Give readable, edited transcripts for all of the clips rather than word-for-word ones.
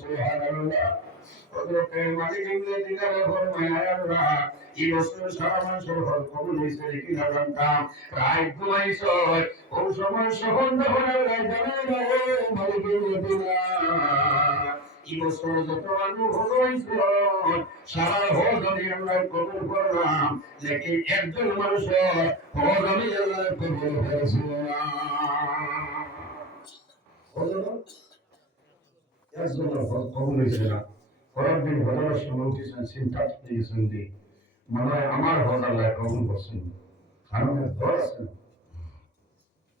সুবহানাল্লাহ। হযরতের মালিক ইবনে দিনার ফরমায় আল্লাহ এই বছর সারা মাসের হজ কবুল হইছে কি না জানতাম রাত ঘুমাইছ ও সময় সহন যখন আল্লাহ জানাই রে মালিক ইবনে দিনার এই বছর যত মানুষ হজ হইছে সারা হজ আমি আল্লাহ কবুল করলাম লেকিন একজন মানুষের হজ আমি আল্লাহ কবুল করেছি না। একজনের হজ কবুল হয়েছে না। পরের দিন হজের সময় উঠেছেন চিন্তা দিয়েছেন যে মনে হয় আমার হজ আল্লাহ কবুল করছেন, কারণ ঘর আছে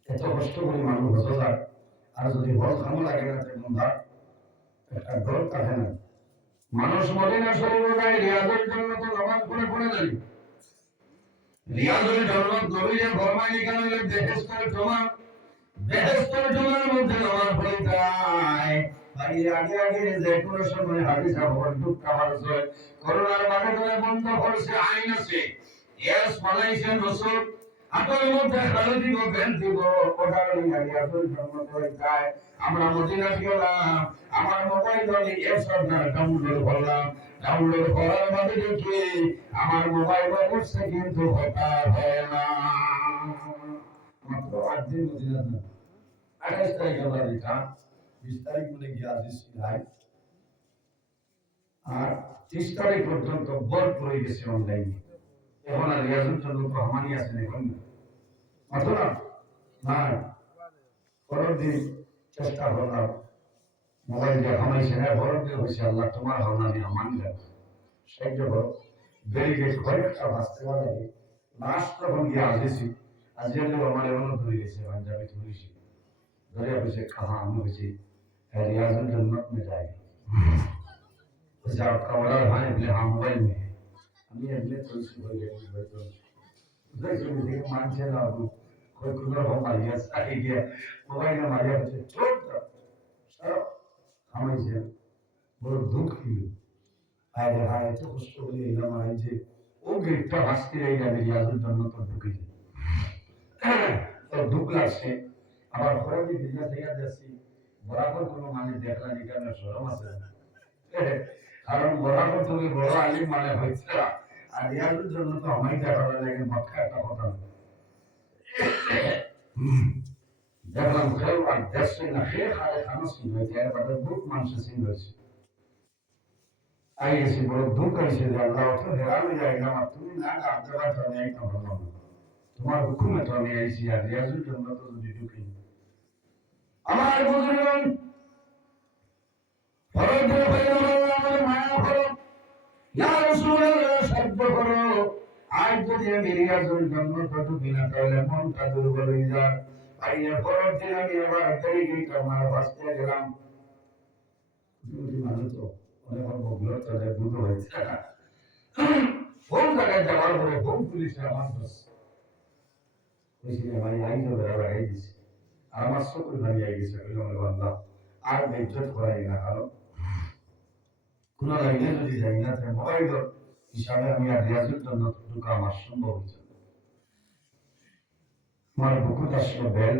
এত কষ্ট করে মানুষ হজ যায় আর যদি হজ খামো লাগে না তেমন একটা ঘর থাকে না। মানুষ মদিনা শরীফে যায় রিয়াজের জন্য তো নামাজ পড়ে যায়। রিয়াজের জন্য নবীর ফরমাইনি কেন বেহেশতের জমা বেহেশতের জমার মধ্যে নামাজ পড়ে যায়। ভাই আগে আগে যে কোনো সময় হাদিস আবহাওয়ার দুঃখ আছে করোনার বারে ধরে বন্ধ করছে আইন আছে এস মালাইছে নসব আতর মধ্যে খালি দিব বেন দিব ওটার রিয়াজের জন্য করে যায়। আমরা মদিনা গেলাম আমার মোবাইলে এস আপনার ডাউনলোড করলাম, ডাউনলোড করার বাদে দেখি আমার মোবাইলে উঠছে কিন্তু কথা হয় না। মাত্র 8 দিন মদিনা না 28 তারিখ আমরা লিখা 20 তারিখ মনে গিয়ে আসছি ভাই আর 30 তারিখ পর্যন্ত বল পড়ে গেছে অনলাইনে। এখন আর রিয়াজুল চন্দ্র রহমানি আছেন এখন মাত্র না পরের দিন চেষ্টা করলাম মোবাইল দিয়ে হামাইছে না বরফ দিয়ে হয়েছে আল্লাহ তোমার ভাবনা আমি মানলাম সেই জন্য ব্যারিকেড কয়েকটা বাঁচতে পারে লাস্ট তখন গিয়ে আসেছি আজকে আমার এমন ধরে গেছে পাঞ্জাবি ধরেছি ধরে হয়েছে খাওয়া আমি হয়েছি रियाजुल जन्नत में जाएगी जब आपका बड़ा भाई बोले हाँ मोबाइल में हमें अगले थोड़ी सी हो गई भाई तो उधर से मुझे मान से ना हो कोई कुछ हो मारिया सारी गया मोबाइल में मारिया बच्चे छोड़ दो सर हमें से बड़ा दुख की आए हाय तो उसको बोले इलाम आए जे वो गिरता हंसती रही ना रियाजुल जन्नत तो दुखी तो दुख লাগছে আবার খরচ দিনা থেকে যাচ্ছি বরাবর কোনো মানে দেখলা নিকামের শরম আছে কারণ বরাবর তুমি বড় আলিম মানে হয়েছে আর রিয়াজুর জন্য তো আমায় দেখা লাগে মক্কা একটা কথা দেখলাম কেউ আর দেশে না খেয়ে খালে খানো সিন হয়েছে এবারে বহুত মানুষ সিন হয়েছে আই গেছি বড় দুঃখ হয়েছে যে আল্লাহ তো হেরানো যায় না তুমি না আপনারা তো আমি একটা ভালো তোমার হুকুমে তো আমি আইসি আর রিয়াজুর জন্য তো যদি ঢুকি আমার বুঝলেন ফরজ হয়ে আমার মায়া করো ইয়া রাসূলুল্লাহ শব্দ করো আজ যদি আমি রিয়াজুল জন্নত ঢুকি না তাহলে মনটা দুর্বল হয়ে যায়। আইয়া ফরজ দিন আমি আবার তৈরি করলাম বাঁচতে গেলাম যদি মানুষ তো অনেক বগল তাদের বুঝ হয়েছে কোন জায়গায় যাওয়ার পরে কোন পুলিশে আমার বাস কইছি ভাই আই তো বেড়া আই দিছি আমার সকল ভাঙিয়া গেছে আল্লাহ আর বেজ্জত করাই না কারণ কোন লাইনে যদি যাই না মোবাইল হিসাবে আমি আর রিয়াজুল জন্য ঢুকা আমার সম্ভব হয়েছে আমার বুকুত আসলো বেল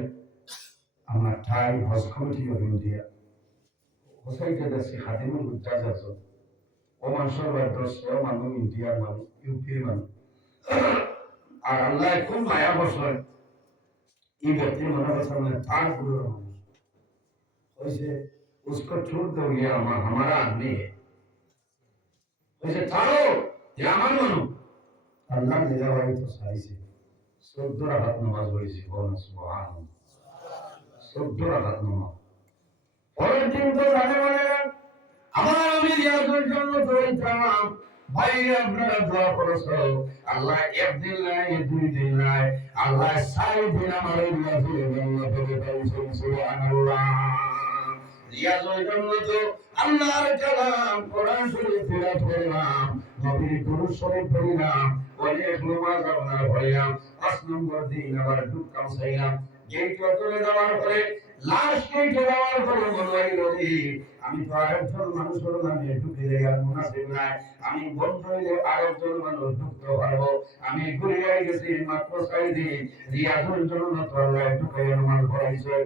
আমার ঠাই হজ কমিটি অফ ইন্ডিয়া হোসাইতে দেশে খাদিমুল হুজ্জাজ আছে ও মানুষের দর্শ মানুষ ইন্ডিয়ার মানুষ ইউপির মানুষ আর আল্লাহ খুব মায়া বসে ये व्यक्ति मना सामने तार गुरु वैसे उसको छोड़ दो ये हमारा आदमी है वैसे तारो ये हमारा मनो अल्लाह मेरा भाई तो सही से सब राहत नमाज पढ़ी सी बोलना सुभान सब राहत नमाज और दिन तो जाने वाले हमारा भी रियाजुल जन्नत होइता ভাই আপনারা দোয়া করছো আল্লাহ একদিন নাই দুই দিন নাই আল্লাহ 6 দিন আমার রিয়াজুল জন্নতে পৌঁছে সুবহানাল্লাহ। রিয়াজুল জন্নত আল্লাহর কালাম কোরআন শরীফ তেলাওয়াত করলাম নবীর দুরূদ শরীফ পড়লাম অনেক নামাজ আমরা পড়লাম 5 নম্বর দিন আবার দুঃখ কামসাইলাম যেই চলে যাওয়ার পরে লাশ কেটে দেওয়ার পরে বলল আমি তো আরেকজন মানুষের নামে ঢুকে গেলাম মুনাফিক নাই, আমি বন্ধ হইলে আরেকজন মানুষ ঢুকতে পারবো। আমি ঘুরে গেছি মাত্র 6 দিন, রিয়াজুল জন্য তো আল্লাহ ঢুকে আমার করাইছে।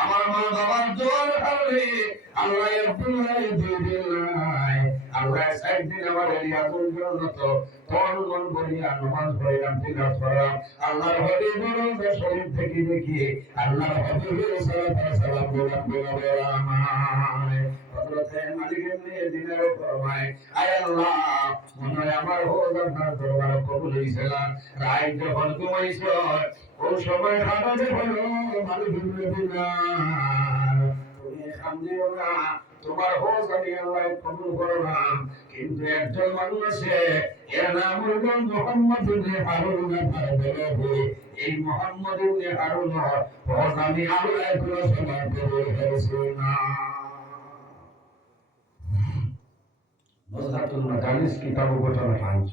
আমার মা বাবার জোয়ার হারলে আল্লাহ একদিন দিয়ে নাই, আল্লাহ 6 দিন আমার রিয়াজুল জন্য তো তন মন করিয়া নামাজ পড়লাম, তিলাওয়াত করলাম। আল্লাহর হাবিবের শরীফ থেকে দেখি আল্লাহর হাবিবের সালাম বললাম আমায় হযরতে মালিক ইবনে দিনার ফরমায়, আয় আল্লাহ মনে হয় আমার হজ আপনার দরবারে কবুল হইছে না। রাত যখন ঘুমাইছ ওই সময় হাঁটাতে হলো মালিক ইবনে দিনার, তুমি খামদিও না, তোমার হজ আমি আল্লাহ কবুল করলাম। কিন্তু একজন মানুষ আছে, এর নাম হল মুহাম্মদ ইবনে হারুন আল-ফারদাবি। এই মুহাম্মদ ইবনে হারুন হজ আমি আল্লাহ কবুল করেছি না। নজরাতুল মাজালিস কিতাব ঘটনা পাঁচ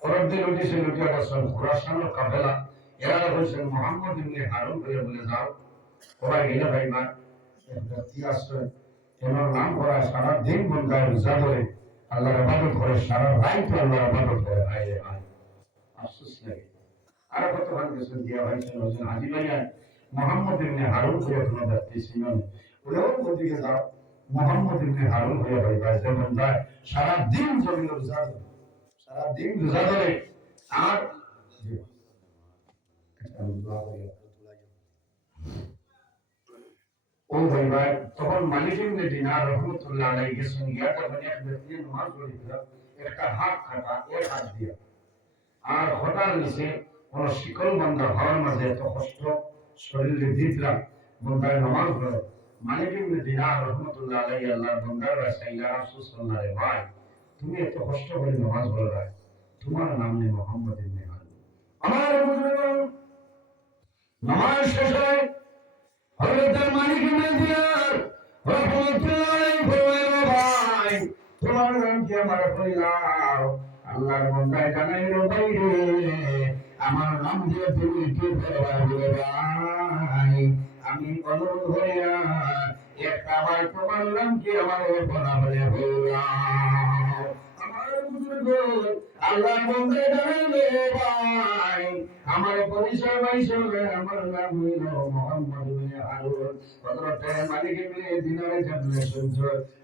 পরদিন উঠেছে লুটিয়া রাসূল খুরাসানের কাফেলা, এরা হচ্ছেন মুহাম্মদ ইবনে হারুন বলে যাও। ওরা গেলে ভাই না ব্যক্তি আসছে, এনার নাম করা সারা দিন বন্ধায় রোজা ধরে আল্লাহর ইবাদত করে, সারা রাত আল্লাহর ইবাদত করে। আয় আয় আফসোস লাগে। আর কত ভাগ গেছেন দিয়া ভাই ছিল হোসেন হাজি ভাইয়া মুহাম্মদ ইবনে হারুন করে কোনো ব্যক্তি ছিল না। ওরাও ওদিকে যাও মুহাম্মদ ইবনে হারুন হয়ে ভাই ভাই যেমন যায় সারা দিন জমি রোজা ধরে, সারা দিন রোজা ধরে। আর ও ভাই ভাই তখন মালিক ইবনে দিনার রাহমাতুল্লাহ আলাইহি গেছেন, গিয়া তখন এক ব্যক্তি নামাজ পড়িছিল, একটা হাত কাটা এক হাত দিয়া, আর হঠাৎ নিচে কোন শিকল বান্ধা হওয়ার মাঝে এত কষ্ট শরীরে দিতলাম বন্ধায় নামাজ পড়ে। মালিক ইবনে দিনার রাহমাতুল্লাহ আলাইহি আল্লাহর বান্দার রাসাইলা আফসোস করলেন, রে ভাই তুমি এত কষ্ট করে নামাজ পড়ো, তোমার নাম নেই মুহাম্মদ ইবনে হারুন। আমার বুজুর্গ নামাজ শেষ হয় হযরত মালিক ইবনে দিনার রাহমাতুল্লাহ আলাইহি বললেন, ভাই তোমার নাম কি আমার কইলাও? আল্লাহর বান্দা জানাইল, ভাই রে আমার নাম দিয়ে তুমি কি করবা? বলে ভাই আমি অনুরোধ হইয়া একটা বার তোমার নাম কি আমার বলা বলে বললাম। আমার বুজুর্গ আল্লাহর বান্দা জানাইল, ভাই আমার পরিচয় পাইছো, আমার নাম হইল মুহাম্মদ ইবনে হারুন। হযরত মালিক ইবনে দিনার জানলে শুনছ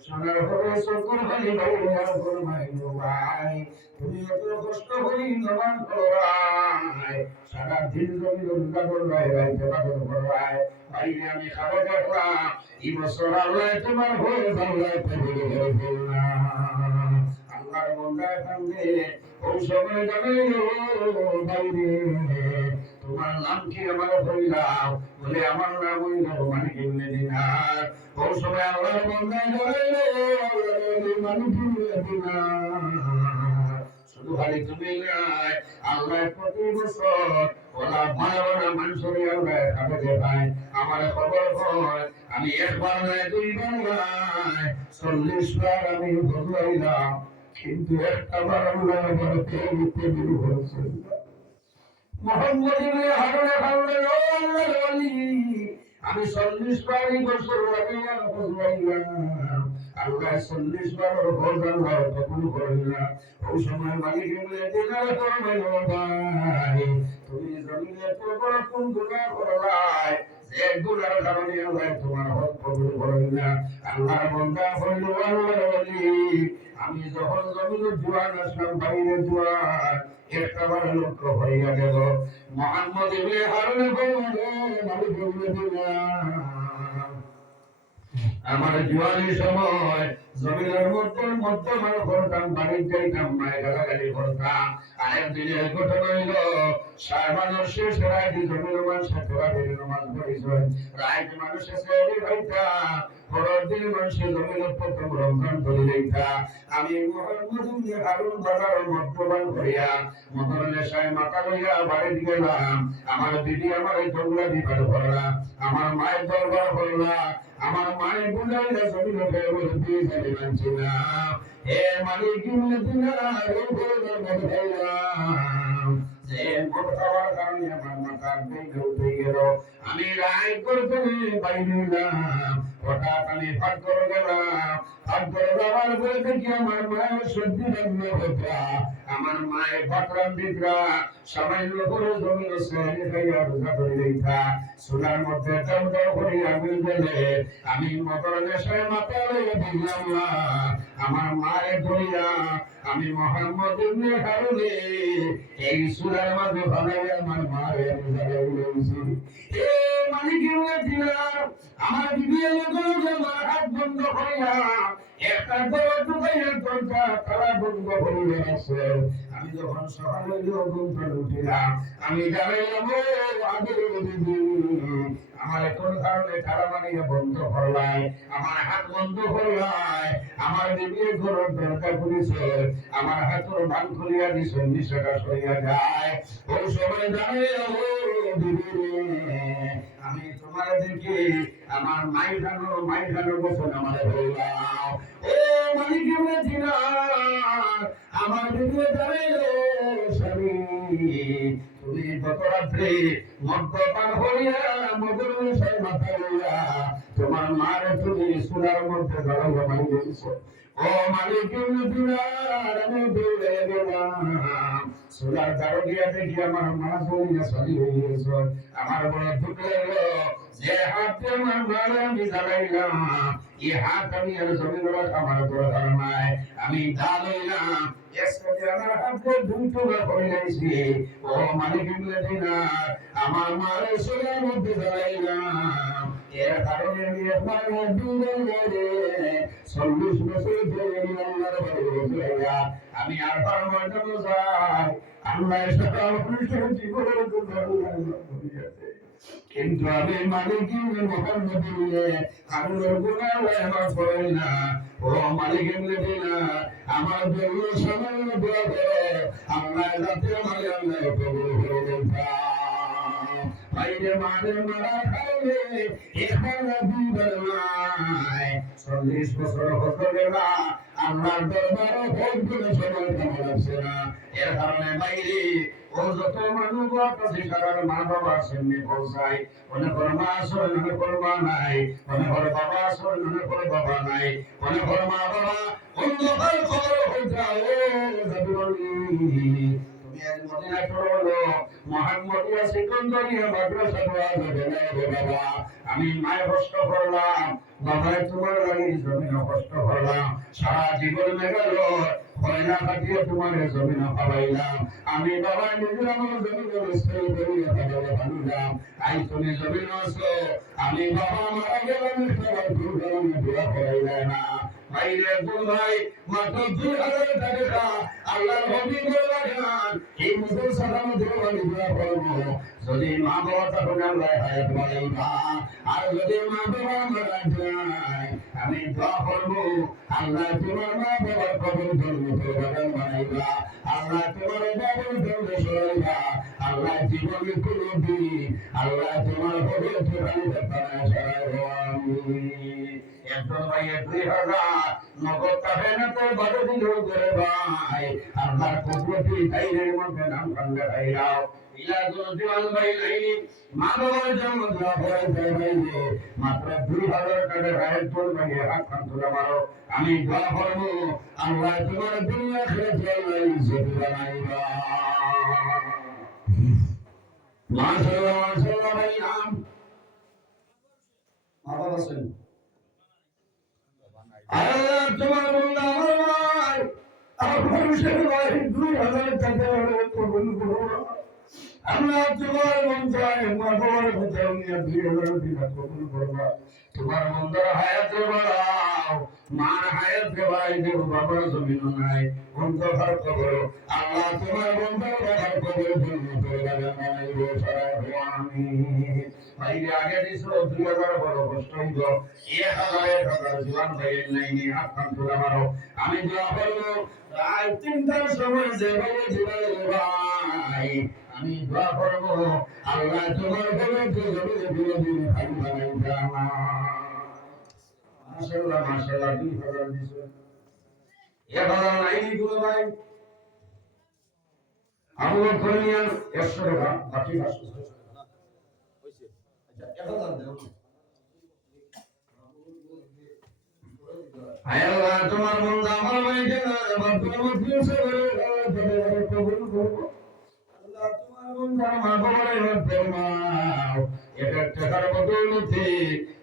শোনার পরে সকল ভাই ভাই আর ফরমাইল, ভাই তুমি এত কষ্ট করে নামাজ পড়াই, সারা দিন জমি রোজা করলাই, রাইতে ইবাদত করলাই, ভাই আমি খাবার দেখলাম এই বছর আল্লাহ তোমার হয়ে আল্লাহ কবুল করে ফেললাম। আল্লাহর বান্দা কান্দে ওই সময় জানাইল, ভাই রে তোমার নাম কি আমার হইলাম? বলে আমার নাম হইল মালিক ইবনে দিনার। ওই সময় আল্লাহর বান্দা জানাইল, মালিক ইবনে দিনার শুধু খালি তুমি নাই, আল্লাহ প্রতি বছর ওরা ভালো ভালো মানুষের আল্লাহ খাবে দেখায়। আমার খবর হয় আমি একবার নয় দুইবার নয় 40 বার আমি বদলাইলাম, কিন্তু একটা বার আল্লাহ আমার কবুল করেছেন। মুহাম্মদ ইবনে হারুন বললেন, ও আল্লাহর ওলি আমি 40 বার বছর লাগিয়া বদলাইলাম, আল্লাহ 40 বার হজ আল্লাহ কবুল করলেন। ওই সময় মালিক ইবনে দিনার ফরমাইল, ভাই তুমি জমিনে তো বড় কোন গুনাহ করলাই, যে গুনার কারণে আল্লাহ তোমার হজ কবুল করলেন না। আল্লাহর বান্দা হইল আল্লাহর ওলি, আমি যখন জমিনে জোয়ান আসলাম, বাইরে জোয়ান একটা বার লক্ষ্য হইয়া গেল। মুহাম্মদ ইবনে হারুন বললেন, মালিক ইবনে দিনার আমার জোয়ানের সময় জমিনের মধ্যে মধ্যমান করতাম, বাড়ির যাইতাম, মায়ের গালাগালি করতাম। আরেক দিনের ঘটনা হইল মানুষ শেষ রাইতে জমির মানুষের তোরা বেরি নামাজ পড়িয়েছেন, রাইতে মানুষের সেরি হইতাম, পরের দিন মানুষের জমিনের প্রথম রমজান করে দিতাম। আমি মুহাম্মদ ইবনে হারুন বাজার মধ্যমান করিয়া মদনের নেশায় মাথা লইয়া বাড়িতে গেলাম। আমার দিদি আমার এই দৌড়া দিবার করলাম, আমার মায়ের দরবার করলাম, আমার মায়ের বুঝাইলা জমিন বলতে যাবে মানছি না। হে মালিক ইবনে দিনার এই বলবার মধ্যে যে মদ খাওয়ার কারণে আমার মাথা ভেঙে উঠে গেল, আমি রাইড করতে পাইলাম, হঠাৎ আমি ফাঁক করে গেলাম, ফাঁক করে যাওয়ার পরে দেখি আমার মায়ের সর্দি রান্না হতা, আমার মায়ের ভাতরান দিকরা সামান্য করে জমি শ্রেণী খাইয়া রোজা করে দিতা, চুলার মধ্যে দাও দাও করে আমি গেলে আমি মদর নেশায় মাথা লইয়া দিলাম না, আমার মায়ের ধরিয়া আমি মোহাম্মদ ইবনে হারুনে এই চুলার মাঝে বানাইয়া আমার মায়ের রোজা লইছি। এ মালিক ইবনে দিনার আমার বিবি আমার হাত বন্ধ করিয়া একটা করে ঢুকাইয়া দরজা তালা বন্ধ করিয়া আছে। আমি যখন সকালে ঘুম থেকে উঠিলাম আমি জানাইলাম ও আগের বিবি আমার কোন কারণে তালা বানিয়ে বন্ধ করলাই, আমার হাত বন্ধ করলাই, আমার বিবির ঘরের দরজা খুলেছে, আমার হাতের বান খুলিয়া দিছে, নিঃশ্বাস হইয়া যায়। ওই সময় জানাইলাম ও বিবি আমি তোমার দেখি আমার মাইখানো বছর আমার হইলাম। ও মালিক ইবনে দিনার আমার বিবিয়ে দাঁড়াইলো স্বামী তুমি গত রাত্রে মদ্যপান হইয়া মদের নেশায় মাথা লইয়া তোমার মার তুমি চুলার মধ্যে দাঁড়াইয়া মাইরে দিছো। ও মালিক ইবনে দিনার আমি দৌড়ে গেলাম, চুলার দাঁড়ো গিয়া দেখি আমার মা জমিয়া সারি হয়ে গেছে। আমার বড় দুঃখ লাগলো যে হাতে আমার মারে আমি জ্বালাইলাম, এই হাত আমি আর জমি রাখা আমার দরকার নাই, আমি জ্বালাইলাম আমার হাতে দুটো করে লাইছি। ও মালিক ইবনে দিনার আমার মারে চুলার মধ্যে জ্বালাইলাম, এর কারণে আমি আমার দূরে 40 বছর ধরে আল্লাহর বাড়ি আমি আর পারবার জন্য যাই, আল্লাহ সকাল অনুষ্ঠান জীবনের কিন্তু আমি মালিক ইবনে মুহাম্মদ কারোর গুনাহ আমার করি না। ও মালিক ইবনে দিনার আমার জন্য সামান্য দোয়া করো, আল্লাহ যাতে আমার আল্লাহ কবুল করে দেন। বাইরে মারে মারা খাইলে এখানে দিবেন নাই, 40 বছর হতে গেল আল্লাহর দরবারে ভোগ দিলে সময় কেমন লাগছে না। এর কারণে বাইরে ও যত মানুষ আছে সারার মা বাবা সামনে পৌঁছায়, অনেক মা আসলে অনেক মা নাই, অনেক বাবা আসলে অনেক বাবা নাই, অনেক মা বাবা অন্ধকার খবর হইতে তুমি আজ মদিনায় পড়লো মোহাম্মদিয়া সেকেন্ডারিয়া মাদ্রাসা বাবা আমি মায়ের কষ্ট করলাম, বাবাই তোমার লাগি জমিন কষ্ট করলাম, সারা জীবন গেল কয়না কাটিয়ে তোমার জমিন পালাইলাম, আমি বাবা নিজের আমার জমিন স্থির করিয়া ভাঙলাম, আই তুমি জমিন আছো, আমি বাবা মারা গেলাম সবাই দূর করাইলে না। বাইরে ভাই মাত্র 2000 টাকা আল্লাহর হাবিবের লাগান এই মুসল সালাম দেওয়ানি দোয়া করব, যদি মা বাবা তখন আল্লাহ হায়াত বাড়াইবা, আর যদি মা বাবা মারা যায় আমি দোয়া করব আল্লাহ তোমার মা বাবার কবর ধন্য করে বানাইবা, আল্লাহ তোমার বাবার ধন্য সরাইবা, আল্লাহ জীবনে কোনো দিন আল্লাহ তোমার হবে তোমার ব্যাপারে সরাইবা। একজন ভাইয়ের 2000 নগদ টাকা না তো বারো দিন করে ভাই আল্লাহর কুদরতি খাইরের মধ্যে নাম কান্দা খাইলাও ইলাজুল দিওয়ান ভাই লাইনি মা বাবার জন্য দোয়া করে ভাই মাত্র 2000 টাকা রায়ের তোর ভাই হাত খান তুলে মারো, আমি দোয়া করব আল্লাহ তোমার দুনিয়া খেয়ে চলাই ইজ্জত বানাইবা। মাশাআল্লাহ মাশাআল্লাহ ভাই নাম মা বাবা শুন আল্লাহ তোমার বন্ধা আমার ভাই মানুষের ভাই 2000 টাকা কবুল করো, আল্লাহ তোমার বন্ধায় মা বাবার কথা নিয়ে 2000 টাকা কবুল করবা, তোমার বন্ধার হায়াতে বাড়াও, মার হায়াতে বাড়াই দেব, বাবার জমিন নাই অন্ধকার কবর, আল্লাহ তোমার বন্ধার বাবার কবর পূর্ণ করে বানাইব সারা আমিন। ভাইরে আগে দিছো 2000 বড় কষ্ট হইল, 1000 জীবন ভাইয়ের লাইনে হাত খান তুলে মারো, আমি দোয়া করবো রাত 3টার সময় যে ভাই জীবন ভাই আমি দোয়া করবো আল্লাহ তোমার ঘরে জমিনে বিরোধী খাই বানাইবা। মাশাআল্লাহ মাশাআল্লাহ 2000 দিছো 1000 লাইনি গুলো ভাই আবু বকর নিয়ে 100 টাকা বাকি 500 টাকা হইছে। আচ্ছা 1000 দেও। হায় আল্লাহ তোমার বান্দা আমার মাইকে না আমার তোমার দিয়েছে বলে কবুল করো। আল্লাহ তোমার বান্দা মা বাবারে ফরমাও এটা টাকার বদৌলতে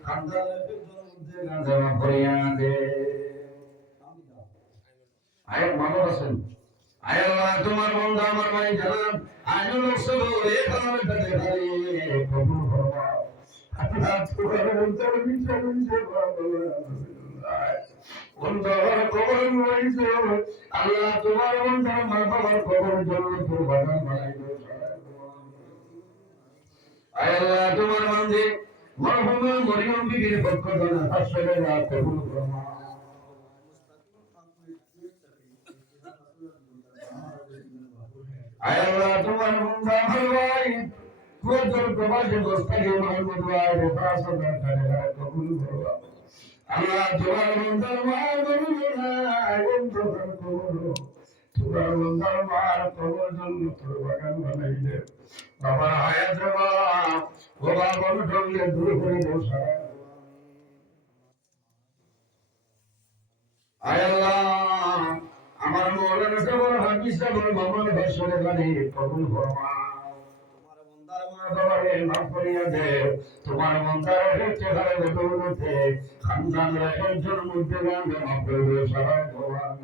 খানদানের মধ্যে না জমা করিয়া দে। আয় মানব আছেন। আয় আল্লাহ তোমার বান্দা আমার মাইকে না আইনুল সবর এই কারণে দেখালি কবুল করো। আল্লাহ তোমার বান্দা মিছে মিছে বাবা বন্দার কবর হইছে আল্লাহ তোমার বন্দার মা বাবার কবর জন্য তোর বাগান বানাই দাও। আয় আল্লাহ তোমার বান্দে মরহুমা মরিয়ম বিবির পক্ষ থেকে হাসরে না কবুল ফরমা। আয় আল্লাহ তোমার বান্দা ভাই তোর প্রবাসী গোস্তাকে মোহাম্মদ ভাই রেফাসত করে কবুল ফরমা। আল্লাহ তোমার বান্দার মার কবর করো তোমার বান্দার মার কবর জন্য তোর বাগান বানাই দে বাবা হায়াত বাবা বাবা বন্ধুকে দূর করে দাও সারা। আয় আল্লাহ আমার মৌলানা সাহেব হাফিজ সাহেব মামার ভাষণে গানে কবুল ফরমা। তোমার বান্দার মা বাবাকে মাফ করিয়া দে তোমার বান্দার চেহারা বদৌলতে খানদানের একজন মধ্যে গানে মাফ করে দাও সারা ভগবান।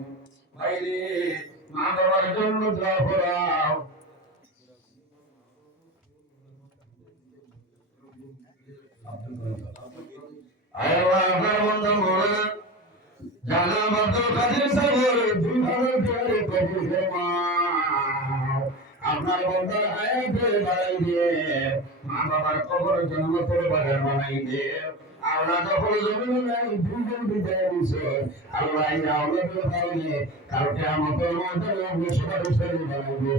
ভাইরে মা বাবার জন্য দোয়া করাও। আয় আল্লাহ আমার বান্দা মৌলানা জানাব আব্দুল কাদের সাহেব দুইভাবে করে কবুল ফরমাও। আপনার বান্দার হায়াতে বাড়াই দিয়ে মা বাবার কবর জান্নাতের বাগান বানাই দিয়ে আল্লাহ যখন জমিনে নাই দুইজন বিদায় দিছে আল্লাহ এই আওলাদের কারণে কালকে আমাদের মধ্যে সুপারিশ করে বানাই দিয়ে